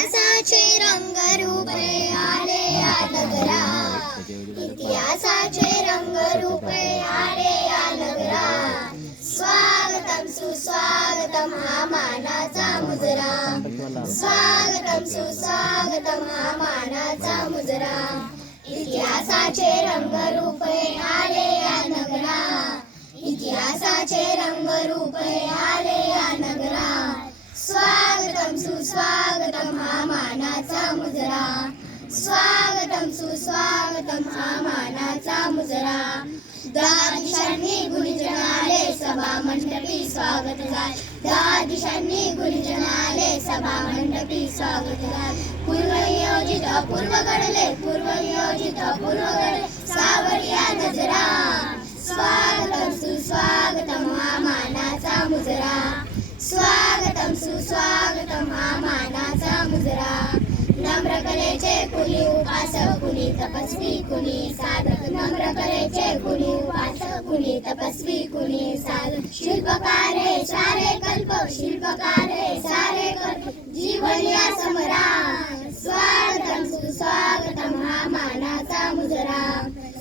इतिहासाचे रंग रूपे आले या नगरा इतिहासाचे रंग रूपे आले या नगरा स्वागतम सुस्वागतम हा मानाचा मुजरा. स्वागतम सुस्वागतम हा मानाचा मुजरा. इतिहासाचे रंग रूपे आले या नगरा इतिहासाचे रंगरूपे आले या स्वागतम सुस्वागतम हा मानाचा मुजरा. दहा दिशांनी गुरुजनाले सभा मंडपी स्वागत झाले दहा दिशांनी गुरुजनाले सभा मंडपी स्वागत झाले पूर्व नियोजित अपूर्व घडले पूर्व नियोजित अपूर्व घडले. सावरिया नजरा. स्वागतम सुस्वागतम हा मानाचा मुजरा. स्वागतम सुस्वागतम हा मानाचा मुजरा. कलेचे कुणी उपासक कुणी तपस्वी कुणी साधक नम्र कलेचे कुणी उपासक कुणी तपस्वी कुणी साधक शिल्पकार हे सारे कल्प शिल्पकार हे सारे कल्प जीवन या समरा स्वागतम सुस्वागतम हा मानाचा मुजरा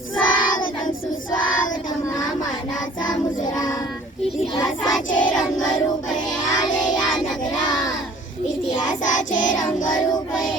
स्वागतम सुस्वागतम हा मानाचा मुजरा इतिहासाचे रंगरूपे आले या नगरा इतिहासाचे रंगरूपे आले या